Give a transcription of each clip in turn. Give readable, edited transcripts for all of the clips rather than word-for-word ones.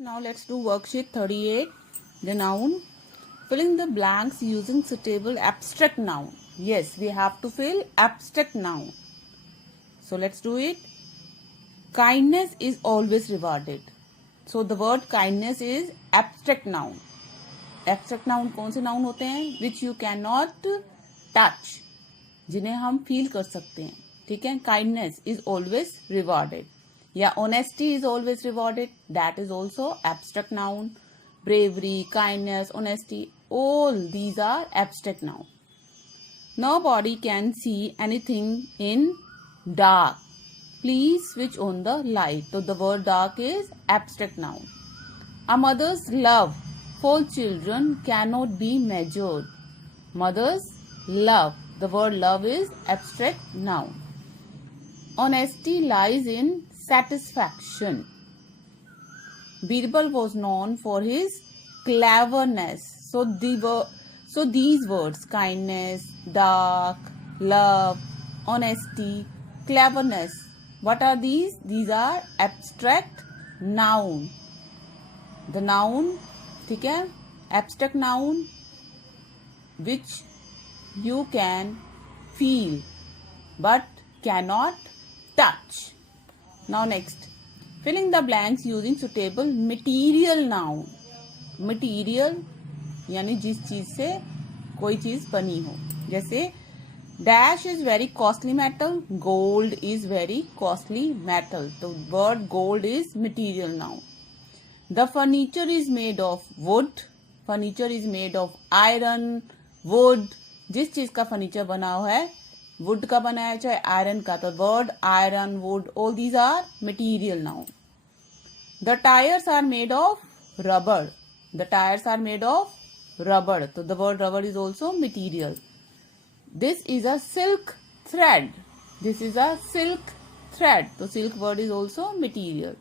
Now let's do worksheet 38, the noun. Filling the blanks using suitable abstract noun. Yes, we have to fill abstract noun. So let's do it. Kindness is always rewarded. So the word kindness is abstract noun. Abstract noun कौन से noun होते हैं? Which you cannot touch. जिन्हें हम feel कर सकते हैं. ठीक है? Kindness is always rewarded. या honesty is always rewarded. That is also abstract noun. Bravery, kindness, honesty, all these are abstract noun. Nobody can see anything in dark. Please switch on the light. So the word dark is abstract noun. A mother's love for children cannot be measured. Mother's love. The word love is abstract noun. Honesty lies in satisfaction. Birbal was known for his cleverness. So these words, kindness, dark, love, honesty, cleverness. What are these? These are abstract noun. The noun, ठीक है? Abstract noun which you can feel but cannot touch. Now next, filling the blanks using suitable material noun. Material यानी जिस चीज से कोई चीज बनी हो. जैसे dash is very costly metal, gold is very costly metal. The word gold is material noun. The furniture is made of wood. Furniture is made of iron, wood. जिस चीज का फर्नीचर बना हुआ है वुड का बना है चाहे आयरन का. तो word iron, wood, all these are material noun. The tyres are made of rubber. The tyres are made of rubber. तो the word rubber is also material. This is a silk thread. This is a silk thread. तो silk word is also material.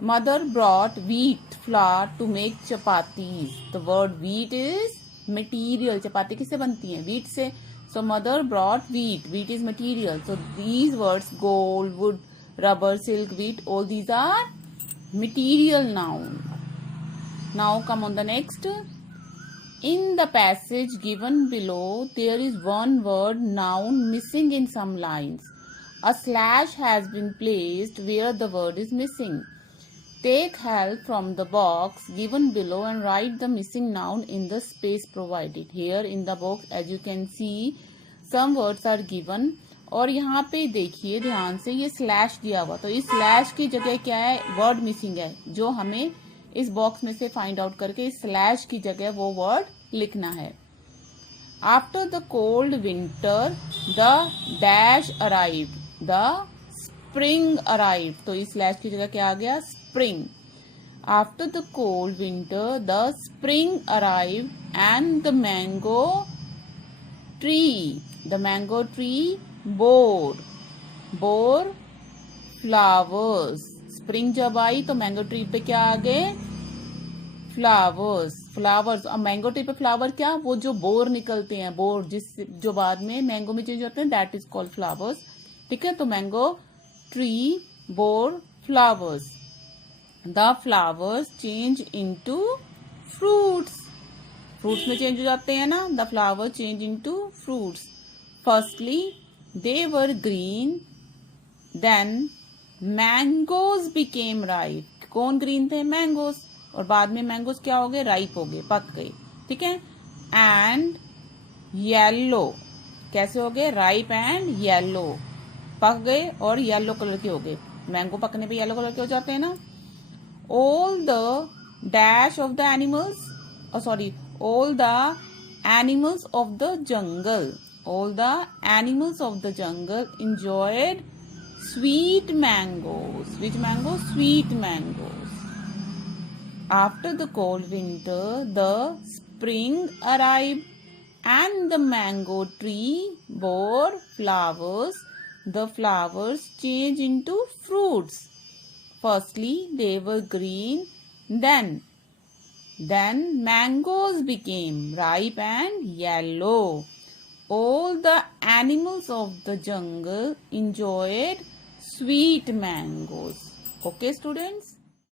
Mother brought wheat flour to make chapatis. The word wheat is material. चपाती किससे बनती है? Wheat से. So mother brought wheat. Wheat is material. So these words gold, wood, rubber, silk, wheat, all these are material noun. Now come on the next. In the passage given below, there is one word noun missing in some lines. A slash has been placed where the word is missing. Take help from the box given below and write the missing noun in the space provided. Here in the box, as you can see, some words are given. और यहाँ पे देखिए ध्यान से ये slash दिया हुआ. तो इस स्लैश की जगह क्या है? वर्ड मिसिंग है जो हमें इस बॉक्स में से फाइंड आउट करके इस स्लैश की जगह वो वर्ड लिखना है. After the cold winter the dash arrived. The spring arrived. तो इस स्लैश की जगह क्या आ गया? Spring. After the cold winter, the spring arrived and the mango tree. The mango tree bore flowers. Spring जब आई तो mango tree पे क्या आ गए? Flowers. Flowers. अब mango tree पे flower क्या? वो जो बोर निकलते हैं, बोर जो बाद में mango में चेंज होते हैं, that is called flowers. ठीक है? तो mango tree bore flowers. The flowers change into fruits. Fruits में change हो जाते हैं ना. The flowers change into fruits. Firstly, they were green. Then mangoes became ripe. कौन green थे? Mangoes. और बाद में mangoes क्या हो गए? Ripe हो गए, पक गए. ठीक है? And yellow. कैसे हो गए? Ripe and yellow. पक गए और येलो कलर के हो गए. मैंगो पकने पे येलो कलर के हो जाते हैं ना. All the dash of the animals, all the animals of the jungle, all the animals of the jungle enjoyed sweet mangoes. Which mangoes? Sweet mangoes. After the cold winter, the spring arrived and the mango tree bore flowers. The flowers changed into fruits. Firstly, they were green. Then mangoes became ripe and yellow. All the animals of the jungle enjoyed sweet mangoes. Okay, students?